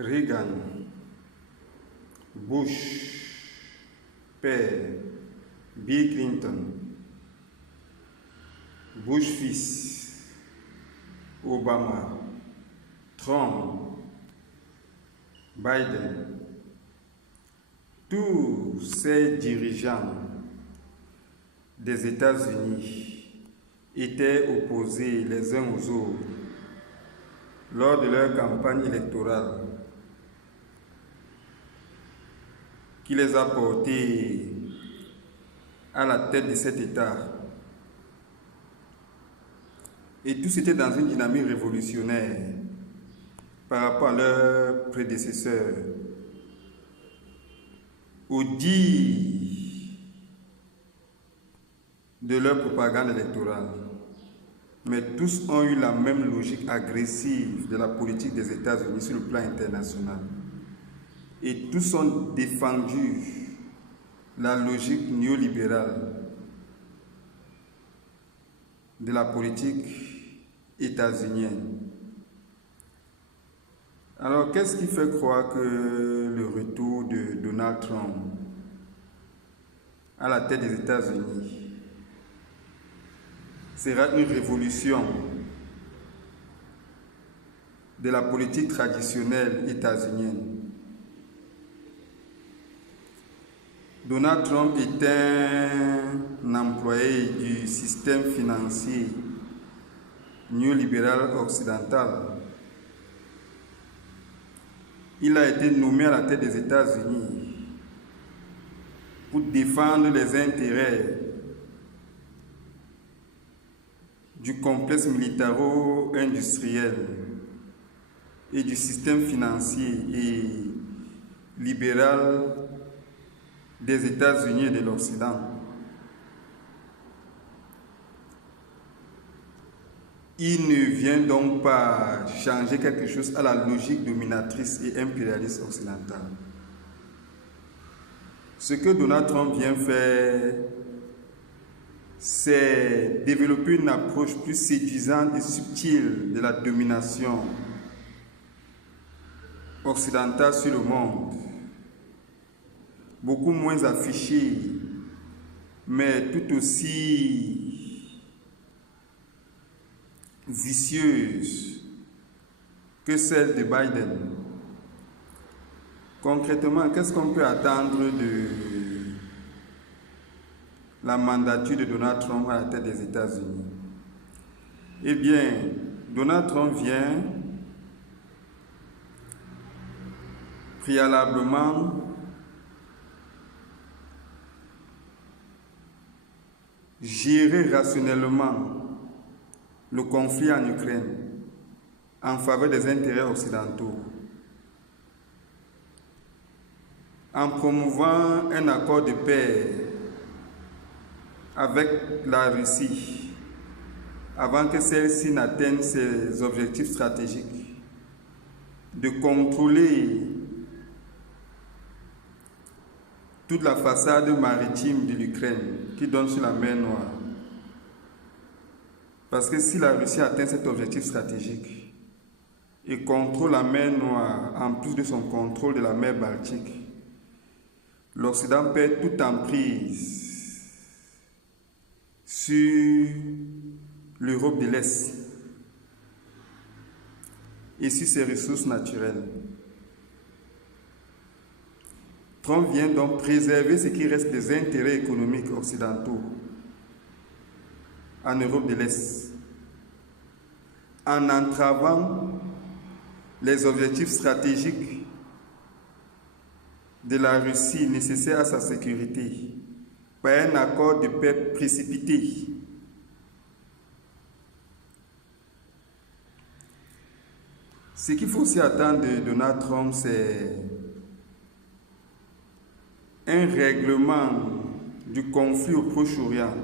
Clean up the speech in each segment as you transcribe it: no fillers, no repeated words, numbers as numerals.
Reagan, Bush, père, Bill Clinton, Bush fils, Obama, Trump, Biden, tous ces dirigeants des États-Unis étaient opposés les uns aux autres lors de leur campagne électorale qui les a portés à la tête de cet État. Et tous étaient dans une dynamique révolutionnaire par rapport à leurs prédécesseurs. Au dit de leur propagande électorale. Mais tous ont eu la même logique agressive de la politique des États-Unis sur le plan international. Et tous ont défendu la logique néolibérale de la politique états-unienne. Alors, qu'est-ce qui fait croire que le retour de Donald Trump à la tête des États-Unis sera une révolution de la politique traditionnelle états-unienne? Donald Trump est un employé du système financier néolibéral occidental. Il a été nommé à la tête des États-Unis pour défendre les intérêts du complexe militaro-industriel et du système financier et libéral des États-Unis et de l'Occident. Il ne vient donc pas changer quelque chose à la logique dominatrice et impérialiste occidentale. Ce que Donald Trump vient faire, c'est développer une approche plus séduisante et subtile de la domination occidentale sur le monde, beaucoup moins affichée, mais tout aussi vicieuse que celle de Biden. Concrètement, qu'est-ce qu'on peut attendre de la mandature de Donald Trump à la tête des États-Unis? Eh bien, Donald Trump vient préalablement gérer rationnellement le conflit en Ukraine en faveur des intérêts occidentaux, en promouvant un accord de paix avec la Russie avant que celle-ci n'atteigne ses objectifs stratégiques, de contrôler toute la façade maritime de l'Ukraine qui donne sur la mer Noire. Parce que si la Russie atteint cet objectif stratégique et contrôle la mer Noire en plus de son contrôle de la mer Baltique, l'Occident perd toute emprise sur l'Europe de l'Est et sur ses ressources naturelles. Trump vient donc préserver ce qui reste des intérêts économiques occidentaux en Europe de l'Est, en entravant les objectifs stratégiques de la Russie nécessaires à sa sécurité par un accord de paix précipité. Ce qu'il faut aussi attendre de Donald Trump, c'est un règlement du conflit au Proche-Orient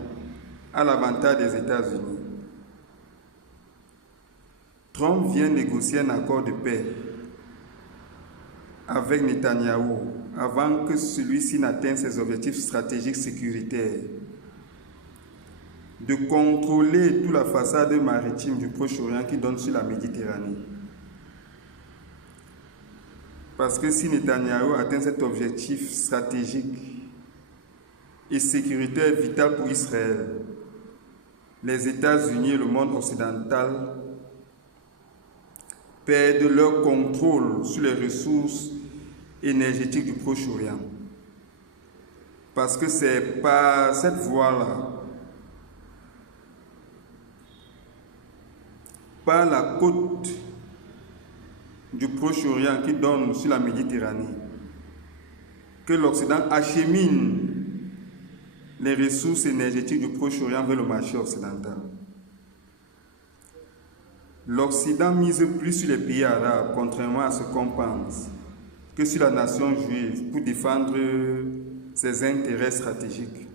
à l'avantage des États-Unis. Trump vient négocier un accord de paix avec Netanyahou avant que celui-ci n'atteigne ses objectifs stratégiques sécuritaires, de contrôler toute la façade maritime du Proche-Orient qui donne sur la Méditerranée. Parce que si Netanyahou atteint cet objectif stratégique et sécuritaire vital pour Israël, les États-Unis et le monde occidental perdent leur contrôle sur les ressources énergétiques du Proche-Orient. Parce que c'est par cette voie-là, par la côte du Proche-Orient qui donne sur la Méditerranée, que l'Occident achemine les ressources énergétiques du Proche-Orient vers le marché occidental. L'Occident mise plus sur les pays arabes, contrairement à ce qu'on pense, que sur la nation juive pour défendre ses intérêts stratégiques.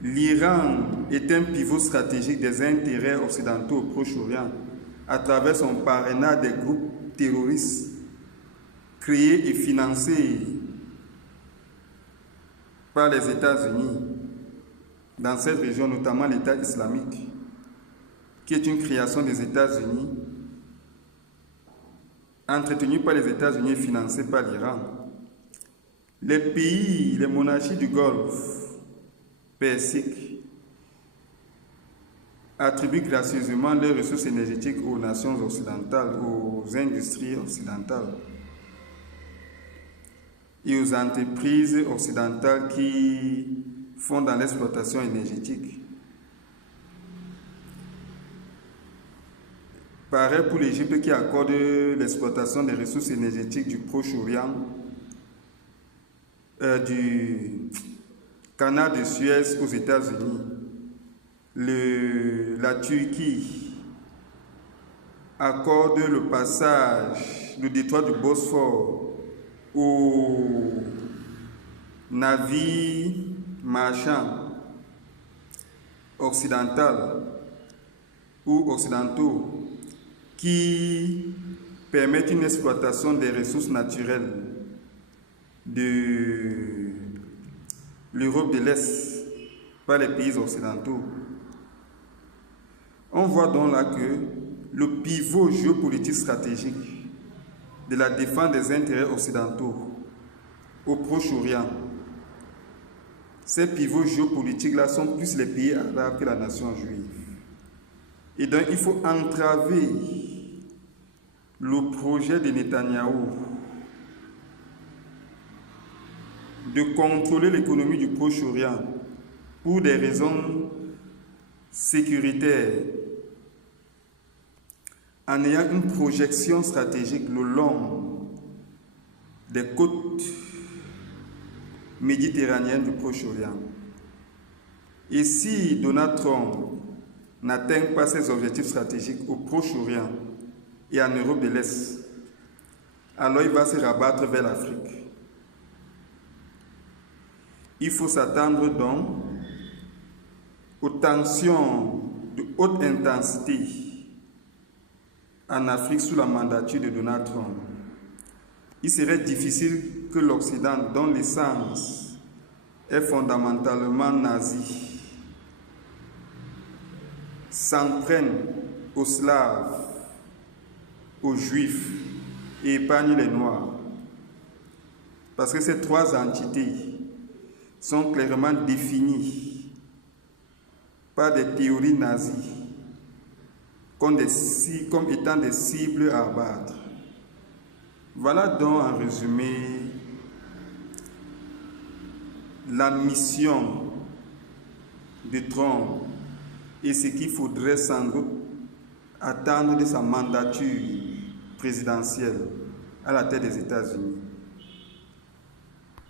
L'Iran est un pivot stratégique des intérêts occidentaux au Proche-Orient à travers son parrainage des groupes terroristes créés et financés par les États-Unis dans cette région, notamment l'État islamique, qui est une création des États-Unis, entretenue par les États-Unis et financée par l'Iran. Les pays, les monarchies du Golfe Persique attribuent gracieusement leurs ressources énergétiques aux nations occidentales, aux industries occidentales et aux entreprises occidentales qui font dans l'exploitation énergétique. Pareil pour l'Égypte qui accorde l'exploitation des ressources énergétiques du Proche-Orient, du canal de Suez aux États-Unis. La Turquie accorde le passage, le détroit du Bosphore aux navires marchands occidentaux ou occidentaux qui permettent une exploitation des ressources naturelles de l'Europe de l'Est par les pays occidentaux. On voit donc là que le pivot géopolitique stratégique de la défense des intérêts occidentaux au Proche-Orient, ces pivots géopolitiques-là sont plus les pays arabes que la nation juive. Et donc il faut entraver le projet de Netanyahou de contrôler l'économie du Proche-Orient pour des raisons sécuritaires, en ayant une projection stratégique le long des côtes méditerranéennes du Proche-Orient. Et si Donald Trump n'atteint pas ses objectifs stratégiques au Proche-Orient et en Europe de l'Est, alors il va se rabattre vers l'Afrique. Il faut s'attendre donc aux tensions de haute intensité en Afrique sous la mandature de Donald Trump. Il serait difficile que l'Occident, dont l'essence est fondamentalement nazie, s'en prenne aux Slaves, aux Juifs et épargne les Noirs. Parce que ces trois entités sont clairement définies par des théories nazies comme étant des cibles à abattre. Voilà donc en résumé la mission de Trump et ce qu'il faudrait sans doute attendre de sa mandature présidentielle à la tête des États-Unis.